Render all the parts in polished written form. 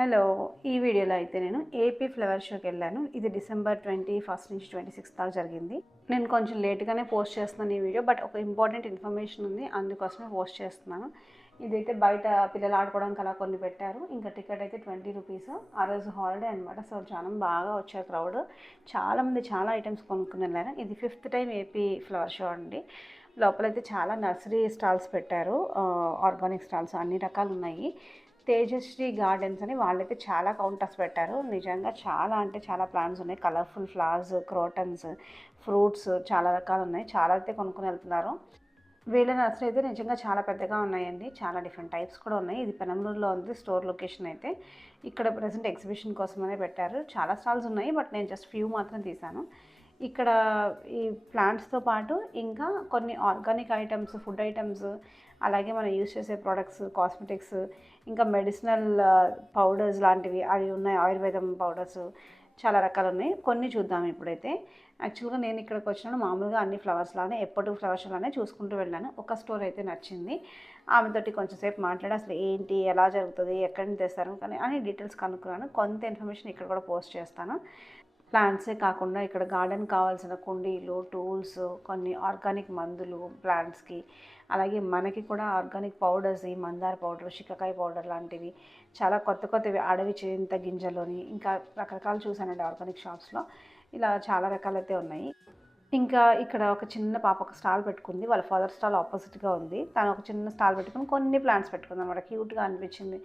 Hello, ఈ వీడియోలో అయితే నేను ఏపీ ఫ్లవర్ షోకి వెళ్ళాను. ఇది డిసెంబర్ 21 నుంచి 26 దాకా జరిగింది. నేను కొంచెం లేట్గానే పోస్ట్ చేస్తున్నాను ఈ వీడియో, బట్ ఒక ఇంపార్టెంట్ ఇన్ఫర్మేషన్ ఉంది, అందుకోసమే పోస్ట్ చేస్తున్నాను. ఇదైతే బయట పిల్లలు ఆడుకోవడానికి అలా కొన్ని పెట్టారు. ఇంకా టికెట్ అయితే 20 రూపీస్. ఆ రోజు హాలిడే అనమాట. సో చాలా బాగా వచ్చారు క్రౌడ్. చాలామంది చాలా ఐటమ్స్ కొనుక్కుని వెళ్ళారు. ఇది 5th time AP flower show అండి. లోపలైతే చాలా నర్సరీ స్టాల్స్ పెట్టారు, ఆర్గానిక్ స్టాల్స్ అన్ని రకాలు ఉన్నాయి. తేజశ్రీ గార్డెన్స్ అని వాళ్ళైతే చాలా కౌంటర్స్ పెట్టారు. నిజంగా చాలా అంటే చాలా ప్లాంట్స్ ఉన్నాయి. కలర్ఫుల్ ఫ్లవర్స్, క్రోటన్స్, ఫ్రూట్స్ చాలా రకాలు ఉన్నాయి. చాలా అయితే కొనుక్కొని వెళ్తున్నారు. వీళ్ళ నర్సరీ అయితే నిజంగా చాలా పెద్దగా ఉన్నాయండి. చాలా డిఫరెంట్ టైప్స్ కూడా ఉన్నాయి. ఇది పెనంలూరులో ఉంది స్టోర్ లొకేషన్ అయితే. ఇక్కడ ప్రజెంట్ ఎగ్జిబిషన్ కోసమనే పెట్టారు. చాలా స్టాల్స్ ఉన్నాయి, బట్ నేను జస్ట్ ఫ్యూ మాత్రం తీశాను. ఇక్కడ ఈ ప్లాంట్స్తో పాటు ఇంకా కొన్ని ఆర్గానిక్ ఐటమ్స్, ఫుడ్ ఐటమ్స్, అలాగే మనం యూజ్ చేసే ప్రోడక్ట్స్, కాస్మెటిక్స్, ఇంకా మెడిసినల్ పౌడర్స్ లాంటివి అవి ఉన్నాయి. ఆయుర్వేదం పౌడర్స్ చాలా రకాలు ఉన్నాయి. కొన్ని చూద్దాం ఇప్పుడైతే. యాక్చువల్గా నేను ఇక్కడికి వచ్చినాను మామూలుగా అన్ని ఫ్లవర్స్ లానే, ఎప్పుడు ఫ్లవర్స్ లానే చూసుకుంటూ వెళ్ళాను. ఒక స్టోర్ అయితే నచ్చింది. ఆమెతోటి కొంచెంసేపు మాట్లాడి అసలు ఏంటి, ఎలా జరుగుతుంది, ఎక్కడి నుంచి తెస్తారు కానీ అని డీటెయిల్స్ కనుక్కున్నాను. కొంత ఇన్ఫర్మేషన్ ఇక్కడ కూడా పోస్ట్ చేస్తాను. ప్లాంట్సే కాకుండా ఇక్కడ గార్డెన్ కావాల్సిన కుండీలు, టూల్స్, కొన్ని ఆర్గానిక్ మందులు ప్లాంట్స్కి, అలాగే మనకి కూడా ఆర్గానిక్ పౌడర్స్, ఈ మందార పౌడర్, శిక్కకాయ పౌడర్ లాంటివి చాలా కొత్త కొత్తవి, అడవి చింత గింజలోని ఇంకా రకరకాలు చూసానండి ఆర్గానిక్ షాప్స్లో. ఇలా చాలా రకాలైతే ఉన్నాయి. ఇంకా ఇక్కడ ఒక చిన్న పాప ఒక స్టాల్ పెట్టుకుంది. వాళ్ళ ఫాదర్ స్టాల్ ఆపోజిట్గా ఉంది. తను ఒక చిన్న స్టాల్ పెట్టుకుని కొన్ని ప్లాంట్స్ పెట్టుకుంది అనమాట. క్యూట్గా అనిపించింది.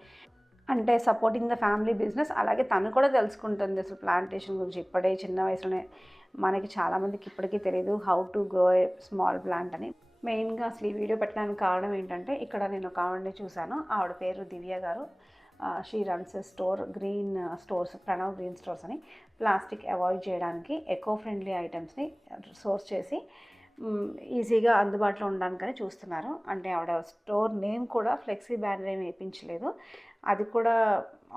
అంటే సపోర్టింగ్ ద ఫ్యామిలీ బిజినెస్. అలాగే తను కూడా తెలుసుకుంటుంది అసలు ప్లాంటేషన్ గురించి. ఇప్పుడే చిన్న వయసులోనే మనకి చాలామందికి ఇప్పటికీ తెలియదు how to grow a small plant అని. మెయిన్గా అసలు ఈ వీడియో పెట్టడానికి కారణం ఏంటంటే ఇక్కడ నేను ఒక ఆవిడని చూశాను. ఆవిడ పేరు దివ్య గారు. She runs store, green stores, Pranav green stores అని. ప్లాస్టిక్ అవాయిడ్ చేయడానికి ఎకో ఫ్రెండ్లీ ఐటమ్స్ని సోర్స్ చేసి ఈజీగా అందుబాటులో ఉండడానికని చూస్తున్నారు. అంటే ఆవిడ స్టోర్ నేమ్ కూడా ఫ్లెక్సీ బ్యానర్ ఏమి వేయించలేదు. అది కూడా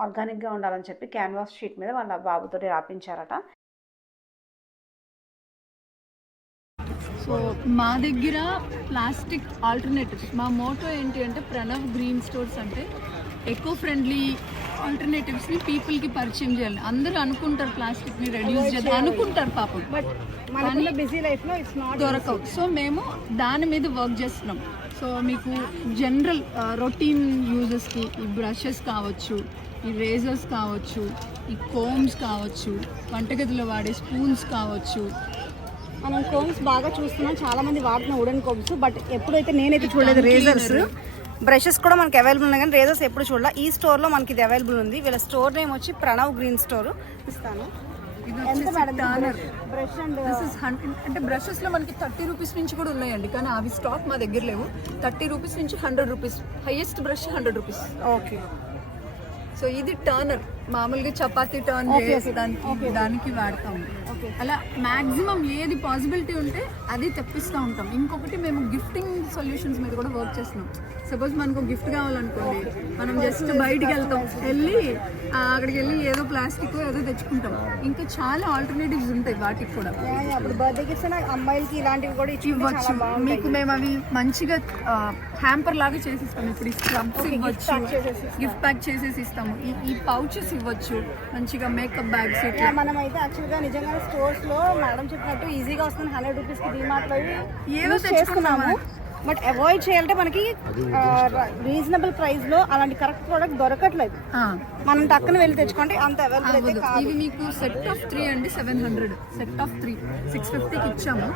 ఆర్గానిక్గా ఉండాలని చెప్పి క్యాన్వాస్ షీట్ మీద వాళ్ళ బాబుతో రాపించారట. సో మా దగ్గర ప్లాస్టిక్ ఆల్టర్నేటివ్స్, మా మోటో ఏంటి అంటే ప్రణవ్ గ్రీన్ స్టోర్స్ అంటే ఎకో ఫ్రెండ్లీ ఆల్టర్నేటివ్స్ని పీపుల్కి పరిచయం చేయాలి. అందరూ అనుకుంటారు ప్లాస్టిక్ని రెడ్యూస్ చేయాలి అనుకుంటారు పాపం, బట్ బిజీ లైఫ్లో ఇట్స్ నాట్ దొరకవు. సో మేము దాని మీద వర్క్ చేస్తున్నాం. సో మీకు జనరల్ రొటీన్ యూజెస్కి ఈ బ్రషెస్ కావచ్చు, ఈ రేజర్స్ కావచ్చు, ఈ కోమ్స్ కావచ్చు, వంటగదిలో వాడే స్పూన్స్ కావచ్చు. మనం కోమ్స్ బాగా చూస్తున్నాం, చాలామంది వాడుతున్న వుడెన్ కోమ్స్, బట్ ఎప్పుడైతే నేనైతే చూడలేదు. రేజర్స్, బ్రషెస్ కూడా మనకి అవైలబుల్ ఉన్నాయి, కానీ రేజర్స్ ఎప్పుడు చూడాలి. ఈ స్టోర్లో మనకి ఇది అవైలబుల్ ఉంది. వీళ్ళ స్టోర్ నేమ్ వచ్చి ప్రణవ్ గ్రీన్ స్టోర్. ఇస్తాను. ఎంత మేడం బ్రష్ అండ్ అంటే బ్రషెస్లో మనకి 30 రూపీస్ నుంచి కూడా ఉన్నాయండి, కానీ అవి స్టాక్ మా దగ్గర లేవు. 30 రూపీస్ నుంచి 100 rupees, highest brush 100 rupees. Okay. So ఇది టర్నర్, మామూలుగా చపాతీ టర్న్ దానికి వాడతాము. అలా మ్యాక్సిమం ఏది పాసిబిలిటీ ఉంటే అది తెప్పిస్తూ ఉంటాం. ఇంకొకటి మేము గిఫ్టింగ్ సొల్యూషన్స్ మీద కూడా వర్క్ చేస్తున్నాం. సపోజ్ మనకు గిఫ్ట్ కావాలనుకోండి, మనం జస్ట్ బయటికి వెళ్ళి అక్కడికి వెళ్ళి ఏదో ప్లాస్టిక్ ఏదో తెచ్చుకుంటాం. ఇంకా చాలా ఆల్టర్నేటివ్స్ ఉంటాయి వాటికి కూడా. అప్పుడు బర్త్డే గిఫ్ట్స్ అమ్మాయిలకి ఇలాంటివి కూడా ఇవ్వచ్చు. మీకు మేము అవి మంచిగా హ్యాంపర్ లాగా చేసిస్తాము. ఇప్పుడు ఈ స్క్రబ్స్ ఇవ్వచ్చు, గిఫ్ట్ ప్యాక్ చేసేసి ఇస్తాము. ఈ పౌచెస్ ఇవ్వచ్చు, మంచిగా మేకప్ బ్యాగ్స్. ఇట్లా మనం అయితే యాక్చువల్గా నిజంగా స్టోర్స్ లో మేడం చెప్పినట్టు ఈజీగా వస్తుంది. 100 రూపీస్కి డీమార్ట్లో ఏదో తెచ్చుకున్నాము. బట్ అవాయిడ్ చేయాలంటే మనకి రీజనబుల్ ప్రైస్ లో అలాంటి కరెక్ట్ ప్రోడక్ట్ దొరకట్లేదు. మనం టక్కున వెళ్ళి తెచ్చుకుంటే అంత అవైలబుల్ అయితే కాదు. ఇది మీకు సెట్ ఆఫ్ 3 అండి, 700. సెట్ ఆఫ్ 3 650కి ఇచ్చాము.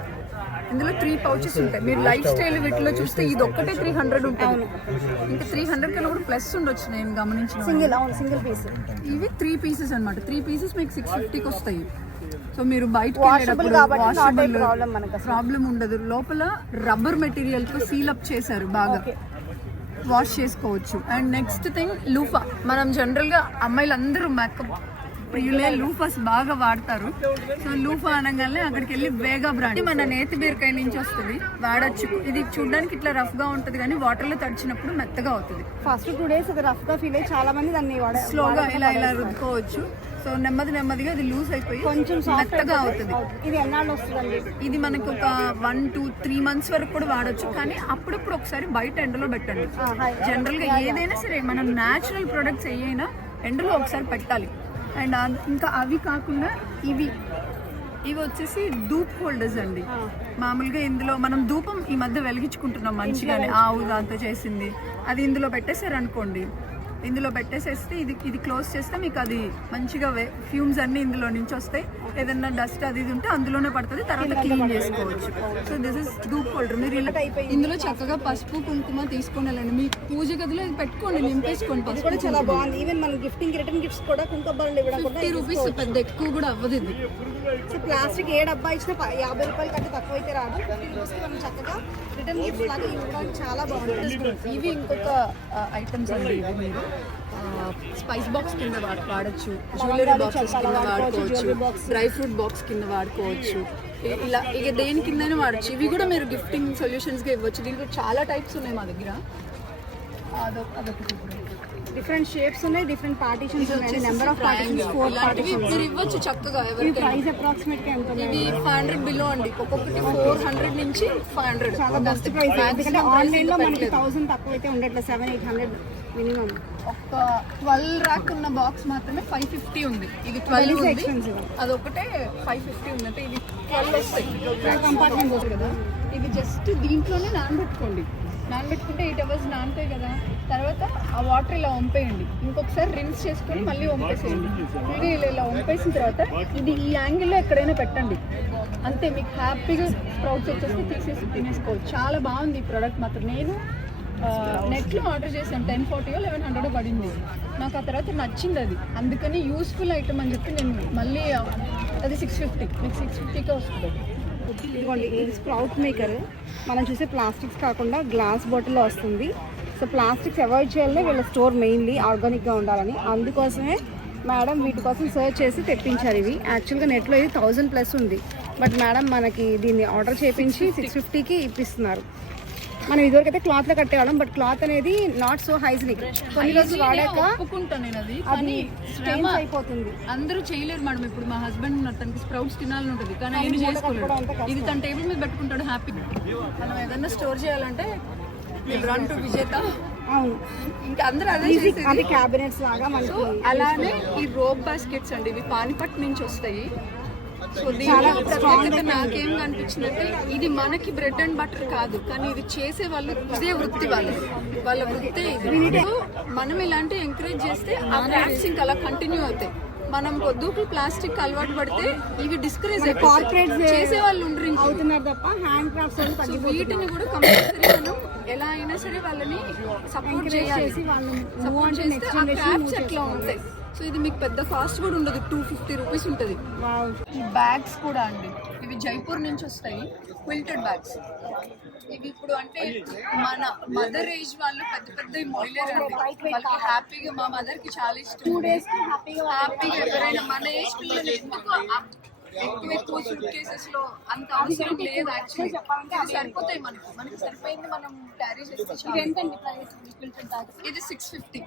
ఇందులో 3 పౌచెస్ ఉంటాయి. మీరు లైఫ్ స్టైల్ వీటిలో చూస్తే ఇది ఒక్కటే 300 ఉంటుంది. ఇంకా 300 కన్నా కూడా ప్లస్ ఉండొచ్చు నేను గమనించిన. Single piece. ఇవి 3 పీసెస్ అనమాట. 3 పీసెస్ మీకు 650కి వస్తాయి. సో మీరు బయటకు ప్రాబ్లం ఉండదు. లోపల రబ్బర్ మెటీరియల్ తో సీల్ అప్ చేశారు, బాగా వాష్ చేసుకోవచ్చు. And next thing loofah. మనం జనరల్ గా అమ్మాయిలు అందరూ మేకప్ ప్రియులే లూఫాస్ బాగా వాడతారు. సో లూఫా అనగానే అక్కడికి వెళ్ళి వేగా బ్రాండ్ మన నేతి బీరకాయ నుంచి వస్తుంది, వాడచ్చు. ఇది చూడడానికి ఇట్లా రఫ్ గా ఉంటుంది, కానీ వాటర్ లో తడిచినప్పుడు మెత్తగా అవుతుంది. ఫస్ట్ 2 days రఫ్ గా ఫీల్ అయ్యి చాలా మంది దాన్ని స్లోగా ఇలా రుద్దుకోవచ్చు. సో నెమ్మదిగా అది లూజ్ అయిపోయి కొంచెం మెత్తగా అవుతుంది. ఇది ఎన్నాళ్ళు వస్తుందండి? ఇది మనకి ఒక 1 to 3 months వరకు కూడా వాడచ్చు, కానీ అప్పుడప్పుడు ఒకసారి బయట ఎండలో పెట్టండి. జనరల్ గా ఏదైనా సరే మనం న్యాచురల్ ప్రొడక్ట్స్ ఏదైనా ఎండలో ఒకసారి పెట్టాలి. అండ్ ఇంకా అవి కాకుండా ఇవి వచ్చేసి ధూప్ హోల్డర్స్ అండి. మామూలుగా ఇందులో మనం ధూపం ఈ మధ్య వెలిగించుకుంటున్నాం మంచిగానే, ఆవు దాంతో చేసింది. అది ఇందులో పెట్టేశారనుకోండి, ఇందులో పెట్టేసేస్తే ఇది క్లోజ్ చేస్తే మీకు అది మంచిగా ఫ్యూమ్స్ అన్ని ఇందులో నుంచి వస్తాయి. ఏదైనా డస్ట్ అది ఉంటే అందులోనే పడుతుంది, తర్వాత క్లీన్ చేసుకోవచ్చు. So this is dhoop holder. మీరు ఇలా ఇందులో చక్కగా పసుపు కుంకుమ తీసుకొని వెళ్ళండి, మీ పూజ గదిలో ఇది పెట్టుకోండి, నింపేసుకోండి. ఇది కూడా చాలా బాగుంది. ఈవెన్ మన గిఫ్టింగ్ రిటర్న్ గిఫ్ట్స్ కూడా కుంకుమ బరులు ఇవ్వడం కూడా 50 రూపీస్, పెద్ద ఎక్కువ కూడా అవ్వదు ఇది. సో ప్లాస్టిక్ ఏ డబ్బా ఇచ్చినా 50 రూపాయల కంటే తక్కువ అయితే రాదు. 50 రూపీస్కి మనం చక్కగా రిటర్న్ గిఫ్ట్స్ లాగా ఇవ్వడానికి చాలా బాగుంటుంది. ఇవి ఇంకొక ఐటమ్స్ అండి. ఇవి మీరు స్పైస్ బాక్స్ కింద వాడచ్చు, జ్యువెలరీ బాక్సెస్ కింద వాడుకోవచ్చు, డ్రై ఫ్రూట్ బాక్స్ కింద వాడుకోవచ్చు, ఇలా ఇక దేని కిందైనా వాడచ్చు. ఇవి కూడా మీరు గిఫ్టింగ్ సొల్యూషన్స్గా ఇవ్వచ్చు. దీంట్లో చాలా టైప్స్ ఉన్నాయి మా దగ్గర. అదొకటి డిఫరెంట్ షేప్స్ ఉన్నాయి, డిఫరెంట్ పార్టీషన్స్ ఉన్నాయి. నెంబర్ ఆఫ్ పార్టీషన్స్ 4 పార్టీషన్స్ మీరు ఇవ్వచ్చు చక్కగా. ఎవరికి ప్రైస్ అప్రాక్సిమేట్ గా ఎంత? ఇది 500 బిలో అండి. ఒక్కొక్కటి 400 నుంచి 500. చాలా బెస్ట్ ప్రైస్. ఎందుకంటే ఆన్లైన్ లో మనకి 1000 తక్కువ అయితే ఉండట్లేదు, 700-800 మినిమం. ఒక 12 ర్యాక్ ఉన్న బాక్స్ మాత్రమే 550 ఉంది. ఇది 12 ఉంది, అదొకటే 550 ఉంది. అంటే ఇది 12 వస్తాయి కంపార్ట్మెంట్ వస్తుంది కదా. ఇది జస్ట్ దీంట్లోనే నానబెట్టుకోండి. నానబెట్టుకుంటే 8 hours నానుతాయి కదా. తర్వాత ఆ వాటర్ ఇలా వంపేయండి, ఇంకొకసారి రిన్స్ చేసుకొని మళ్ళీ వంపేసేయండి. ఇలా వంపేసిన తర్వాత ఇది ఈ యాంగిల్లో ఎక్కడైనా పెట్టండి, అంతే. మీకు హ్యాపీగా స్ప్రౌట్స్ వచ్చేసి తీసేసి తినేసుకోవచ్చు. చాలా బాగుంది ఈ ప్రోడక్ట్ మాత్రం. నేను నెట్లో ఆర్డర్ చేశాను, 1040 or 1100 పడింది. నాకు ఆ తర్వాత నచ్చింది అది, అందుకని యూస్ఫుల్ ఐటమ్ అని చెప్పి నేను మళ్ళీ అది 650, మీకు 650కే వస్తుంది. ఇదిగోండి, ఇది స్ప్రౌట్ మేకర్. మనం చూసే ప్లాస్టిక్స్ కాకుండా గ్లాస్ బాటిల్లో వస్తుంది. సో ప్లాస్టిక్స్ అవాయిడ్ చేయాలి వీళ్ళ స్టోర్, మెయిన్లీ ఆర్గానిక్గా ఉండాలని. అందుకోసమే మేడం వీటి కోసం సర్చ్ చేసి తెప్పించారు. ఇవి యాక్చువల్గా నెట్లో ఇది 1000+ ఉంది, బట్ మేడం మనకి దీన్ని ఆర్డర్ చేయించి 650కి ఇప్పిస్తున్నారు. మనం ఇదివరకైతే క్లాత్లో కట్టేవాళ్ళం, బట్ క్లాత్ అనేది నాట్ సో హైజీనిక్. కొన్ని రోజులు వాడాక ఒప్పుకుంటాను నేను, అది స్టెయిన్ అయిపోతుంది. అందరూ చేయలేరు మేడం. ఇప్పుడు మా హస్బెండ్ తనకి స్ప్రౌట్స్ తినాలని ఉంటుంది, కానీ ఆయన చేసుకోలేడు. ఇది తన టేబుల్ మీద పెట్టుకుంటాడు హ్యాపీగా. మనం ఏదైనా స్టోర్ చేయాలంటే రన్ టు విజేత. అవును, ఇంకా అందరూ అదే అది క్యాబినెట్స్ లాగా మనకి. అలానే ఈ రోప్ బాస్కెట్స్ అండి, ఇవి పానిపట్ నుంచి వస్తాయి. సో దీనిలో ప్రత్యేకత నాకేం కనిపించిందంటే, ఇది మనకి బ్రెడ్ అండ్ బటర్ కాదు, కానీ ఇది చేసే వాళ్ళు ఇదే వృత్తి, వాళ్ళ వృత్తే ఇది. మనం ఇలాంటి ఎంకరేజ్ చేస్తే ఆ క్రాఫ్ట్స్ ఇంకా అలా కంటిన్యూ అవుతాయి. మనం పొద్దుకు ప్లాస్టిక్ అలవాటు పడితే ఇవి డిస్కరేజ్ కార్పొరేట్ చేసే వాళ్ళు అవుతున్నారు తప్ప హ్యాండ్ క్రాఫ్ట్స్. వీటిని కూడా కంపల్సరీ మనం ఎలా అయినా సరే వాళ్ళని సపోర్ట్ చేయాలి. సపోర్ట్ చేస్తే ఆ క్రాఫ్ట్స్ ఎట్లా ఉంటాయి. సో ఇది మీకు పెద్ద కాస్ట్ కూడా ఉండదు, 250 రూపీస్ ఉంటుంది. ఈ బ్యాగ్స్ కూడా అండి, ఇవి జైపూర్ నుంచి వస్తాయి, క్విల్టెడ్ బ్యాగ్స్. ఇవి ఇప్పుడు అంటే మన మదర్ ఏజ్ వాళ్ళు పెద్ద మొయిలేరండి, వాళ్ళకి హ్యాపీగా, మా మదర్ కి చాలా ఇష్టం. హ్యాపీగా ఎవరైనా మన ఏజ్ పిల్లలు ఎక్కువ సూట్ కేసెస్ లో అంత అవసరం లేదు. యాక్చువల్లీ సరిపోతాయి, మనకి సరిపోయింది మనం క్యారీ చేస్తాం. ఇది 650.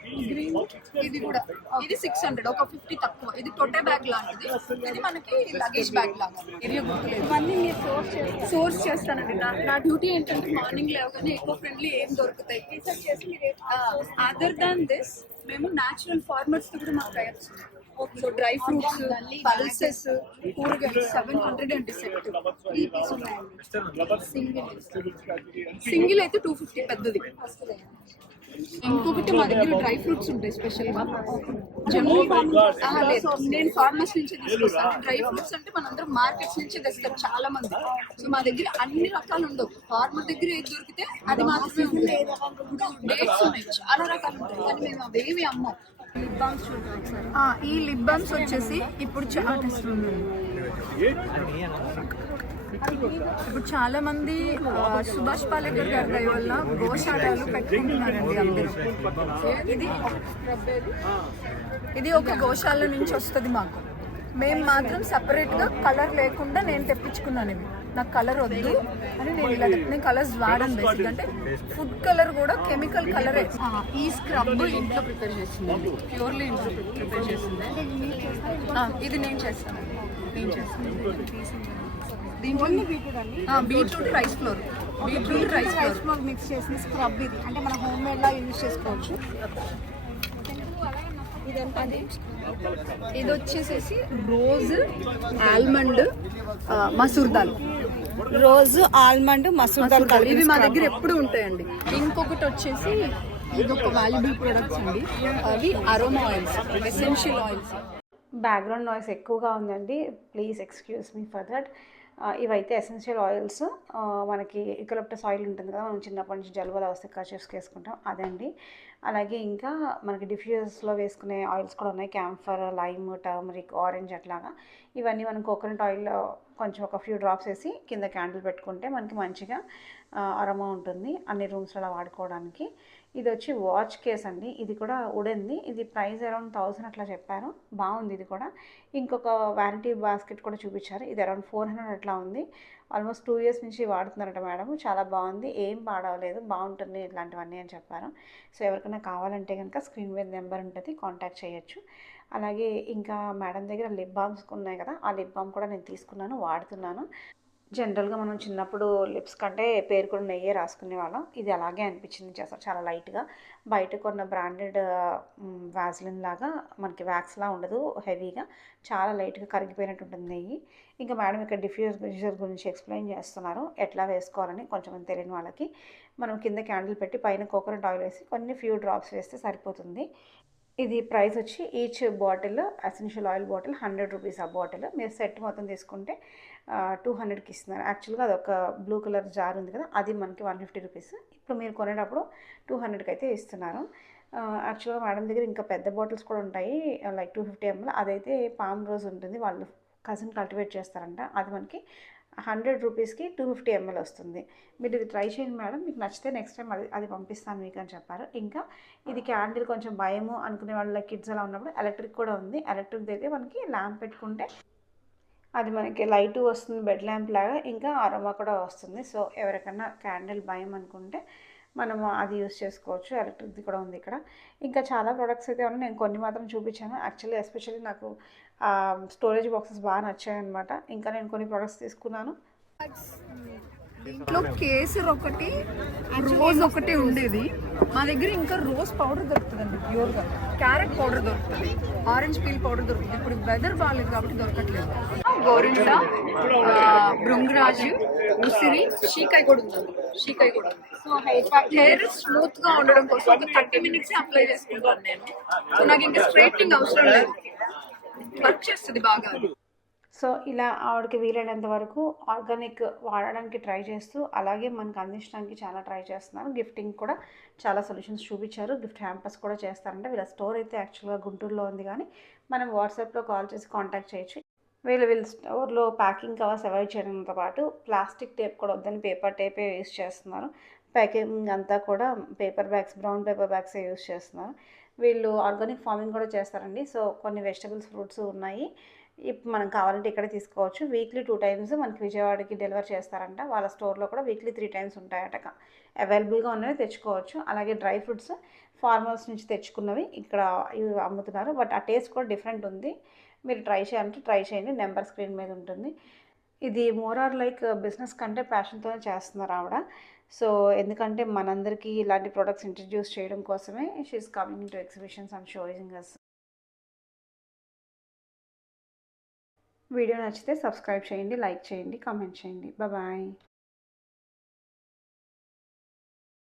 ఇది కూడా ఇది 600, ఒక 50 తక్కువ. ఇది టొటే బ్యాగ్ లాంటిది, ఇది మనకి లగేజ్ బ్యాగ్ లాగా. ఏరియా గుర్తులేదు, సోర్స్ చేస్తానండి. నా డ్యూటీ ఏంటంటే మార్నింగ్ లేవగానే ఎకో ఫ్రెండ్లీ ఏం దొరుకుతాయి. అదర్ దాన్ దిస్ మేము న్యాచురల్ ఫార్మర్స్ తో కూడా మాకు types. So dry fruits, pulses, కూరగాయలు 700 అండి సెట్. సింగిల్ అయితే 250 పెద్దది. ఇంకొకటి మా దగ్గర డ్రై ఫ్రూట్స్ ఉంటాయి స్పెషల్ గా. నేను ఫార్మర్స్ నుంచి తీసుకొస్తాను. డ్రై ఫ్రూట్స్ అంటే మనందరం మార్కెట్స్ నుంచి తెస్తారు చాలా మంది. సో మా దగ్గర అన్ని రకాలు ఉండవు, ఫార్మర్ దగ్గర ఏది దొరికితే అది మాత్రమే ఉంటుంది. డేట్స్ ఉన్నాయి, చాలా రకాలు ఉంటాయి, కానీ మేము అవేమి అమ్మం. ఈ లిప్ బామ్స్ వచ్చేసి ఇప్పుడు చాలా మంది సుభాష్ పాలేకర్ గారి దయ వల్ల గోశాలలు పెట్టుకుంటున్నారండి అందరూ. ఇది ఒక గోశాల నుంచి వస్తుంది మాకు. మేము మాత్రం సపరేట్గా కలర్ లేకుండా నేను తెప్పించుకున్నాను. ఇవి నాకు కలర్ వద్దు అని నేను ఇలా నేను కలర్స్ వాడను. బేసిక్ అంటే ఫుడ్ కలర్ కూడా కెమికల్ కలరే. ఈ స్క్రబ్ ఇంట్లో ప్రిపేర్ చేసింది, ప్యూర్లీ ఇంట్లో ప్రిపేర్ చేసింది. ఇది నేను చేస్తాను. Beetroot rice flour, beetroot rice flour mix చేసిన స్క్రబ్ ఇది. అంటే మన హోమ్ మేడ్ లా యూజ్ చేసుకోవచ్చు. అది ఇది వచ్చేసేసి రోజ్ ఆల్మండ్ మసూర్ దాల్. రోజు ఆల్మండ్ మసూర్ దాల్ ఇవి మా దగ్గర ఎప్పుడు ఉంటాయండి. ఇంకొకటి వచ్చేసి ఇది ఒక వాల్యుబుల్ ప్రొడక్ట్స్ అండి, అవి aroma oils, essential oils. Background noise ఎక్కువగా ఉందండి, please excuse me for that. ఇవైతే ఎసెన్షియల్ ఆయిల్స్. మనకి యూకలిప్టస్ ఆయిల్ ఉంటుంది కదా, మనం చిన్నప్పటి నుంచి జలుబులు వస్తే కర్చీఫ్స్కి వేసుకుంటాం, అదండి. అలాగే ఇంకా మనకి డిఫ్యూజర్స్లో వేసుకునే ఆయిల్స్ కూడా ఉన్నాయి, క్యాంఫర్, లైమ్, టర్మరిక్, ఆరెంజ్ అట్లాగా. ఇవన్నీ మనం కోకోనట్ ఆయిల్ కొంచెం ఒక ఫ్యూ డ్రాప్స్ వేసి కింద క్యాండిల్ పెట్టుకుంటే మనకి మంచిగా అరోమా ఉంటుంది అన్ని రూమ్స్లో వాడుకోవడానికి. ఇది వచ్చి వాచ్ కేస్ అండి, ఇది కూడా ఉడెంది. ఇది ప్రైస్ అరౌండ్ 1000 అట్లా చెప్పారు, బాగుంది ఇది కూడా. ఇంకొక వ్యానిటీ బాస్కెట్ కూడా చూపించారు, ఇది అరౌండ్ 400 అట్లా ఉంది. ఆల్మోస్ట్ 2 years నుంచి వాడుతున్నారట మేడం, చాలా బాగుంది, ఏం పాడవలేదు, బాగుంటుంది ఇట్లాంటివన్నీ అని చెప్పారు. సో ఎవరికైనా కావాలంటే కనుక స్క్రీన్ మీద నెంబర్ ఉంటుంది, కాంటాక్ట్ చేయొచ్చు. అలాగే ఇంకా మేడం దగ్గర లిప్ బామ్స్ ఉన్నాయి కదా, ఆ లిప్ బామ్ కూడా నేను తీసుకున్నాను, వాడుతున్నాను. జనరల్గా మనం చిన్నప్పుడు లిప్స్ కంటే పేరు కూడా నెయ్యే రాసుకునే వాళ్ళం, ఇది అలాగే అనిపించింది చేస్తారు, చాలా లైట్గా. బయట కొన్న బ్రాండెడ్ వ్యాజ్లిన్ లాగా మనకి వ్యాక్స్లా ఉండదు, హెవీగా చాలా లైట్గా కరిగిపోయినట్టు ఉంటుంది నెయ్యి. ఇంకా మేడం ఇక్కడ డిఫ్యూజర్ గురించి ఎక్స్ప్లెయిన్ చేస్తున్నారు, ఎట్లా వేసుకోవాలని కొంచెం తెలియని వాళ్ళకి. మనం కింద క్యాండిల్ పెట్టి పైన కోకోనట్ ఆయిల్ వేసి కొన్ని ఫ్యూ డ్రాప్స్ వేస్తే సరిపోతుంది. ఇది ప్రైస్ వచ్చి each bottle essential oil bottle 100 rupees. ఆ బాటిల్ మీరు సెట్ మొత్తం తీసుకుంటే 200కి ఇస్తున్నారు. యాక్చువల్గా అది ఒక బ్లూ కలర్ జార్ ఉంది కదా, అది మనకి 150 రూపీస్. ఇప్పుడు మీరు కొనేటప్పుడు 200కి అయితే ఇస్తున్నారు. యాక్చువల్గా మేడం దగ్గర ఇంకా పెద్ద బాటిల్స్ కూడా ఉంటాయి, లైక్ 250 ml. అదైతే పామ్ రోజ్ ఉంటుంది, వాళ్ళు కజిన్ కల్టివేట్ చేస్తారంట, అది మనకి 100 రూపీస్కి 250 ml వస్తుంది. మీరు ఇది ట్రై చేయండి మేడం, మీకు నచ్చితే నెక్స్ట్ టైం అది పంపిస్తాను మీకు అని చెప్పారు. ఇంకా ఇది క్యాండిల్ కొంచెం భయము అనుకునే వాళ్ళ కిడ్స్ అలా ఉన్నప్పుడు ఎలక్ట్రిక్ కూడా ఉంది. ఎలక్ట్రిక్ అయితే మనకి ల్యాంప్ పెట్టుకుంటే అది మనకి లైట్ వస్తుంది, బెడ్ ల్యాంప్ లాగా, ఇంకా అరోమా కూడా వస్తుంది. సో ఎవరికైనా క్యాండిల్ భయం అనుకుంటే మనము అది యూస్ చేసుకోవచ్చు. ఎలక్ట్రిక్ది కూడా ఉంది ఇక్కడ. ఇంకా చాలా ప్రొడక్ట్స్ అయితే ఉన్నాయి, నేను కొన్ని మాత్రం చూపించాను. యాక్చువల్లీ ఎస్పెషల్లీ నాకు స్టోరేజ్ బాక్సెస్ బాగా నచ్చాయన్నమాట. ఇంకా నేను కొన్ని ప్రొడక్ట్స్ తీసుకున్నాను. దీంట్లో కేసర్ ఒకటి, రోజ్ ఒకటి ఉండేది మా దగ్గర. ఇంకా రోజ్ పౌడర్ దొరుకుతుందండి ప్యూర్గా, క్యారెట్ పౌడర్ దొరుకుతుంది, ఆరెంజ్ పీల్ పౌడర్ దొరుకుతుంది. ఇప్పుడు వెదర్ బాగాలేదు కాబట్టి దొరకట్లేదు. గోరింటా, భృంగరాజు, ఉసిరి, షీకాయ కూడా ఉంది. షీకాయ కూడా ఉంది. సో హెయిర్ స్మూత్ గా ఉండడం కోసం ఒక 30 minutes అప్లై చేసుకుంటాను నేను. సో నాకు ఇంకా స్ట్రైట్నింగ్ అవసరం లేదు, వర్క్ చేస్తుంది బాగా. సో ఇలా ఆవిడకి వీలైనంత వరకు ఆర్గానిక్ వాడడానికి ట్రై చేస్తూ, అలాగే మనకు అందించడానికి చాలా ట్రై చేస్తున్నారు. గిఫ్టింగ్ కూడా చాలా సొల్యూషన్స్ చూపించారు, గిఫ్ట్ హ్యాంపర్స్ కూడా చేస్తారంటే. వీళ్ళ స్టోర్ అయితే యాక్చువల్గా గుంటూరులో ఉంది, కానీ మనం వాట్సాప్లో కాల్ చేసి కాంటాక్ట్ చేయొచ్చు. వీళ్ళ స్టోర్లో ప్యాకింగ్ కవర్స్ అవాయిడ్ చేయడంతో పాటు ప్లాస్టిక్ టేప్ కూడా వద్దని పేపర్ టేపే యూస్ చేస్తున్నారు. ప్యాకింగ్ అంతా కూడా పేపర్ బ్యాగ్స్, బ్రౌన్ పేపర్ బ్యాగ్సే యూస్ చేస్తున్నారు. వీళ్ళు ఆర్గానిక్ ఫార్మింగ్ కూడా చేస్తారండి. సో కొన్ని వెజిటబుల్స్, ఫ్రూట్స్ ఉన్నాయి, ఇప్పుడు మనం కావాలంటే ఇక్కడే తీసుకోవచ్చు. వీక్లీ 2 times మనకి విజయవాడకి డెలివర్ చేస్తారంట. వాళ్ళ స్టోర్లో కూడా వీక్లీ 3 times ఉంటాయట, అవైలబుల్గా ఉన్నవి తెచ్చుకోవచ్చు. అలాగే డ్రై ఫ్రూట్స్ ఫార్మర్స్ నుంచి తెచ్చుకున్నవి ఇక్కడ ఇవి అమ్ముతున్నారు, బట్ ఆ టేస్ట్ కూడా డిఫరెంట్ ఉంది. మీరు ట్రై చేయాలంటే ట్రై చేయండి, నెంబర్ స్క్రీన్ మీద ఉంటుంది. ఇది మోర్ ఆర్ లైక్ బిజినెస్ కంటే ప్యాషన్తోనే చేస్తున్నారు ఆవిడ. సో ఎందుకంటే మనందరికీ ఇలాంటి ప్రొడక్ట్స్ ఇంట్రడ్యూస్ చేయడం కోసమే she's coming to exhibitions and showing us. Video నచ్చితే సబ్స్క్రైబ్ చేయండి, లైక్ చేయండి, కామెంట్ చేయండి. బాయ్.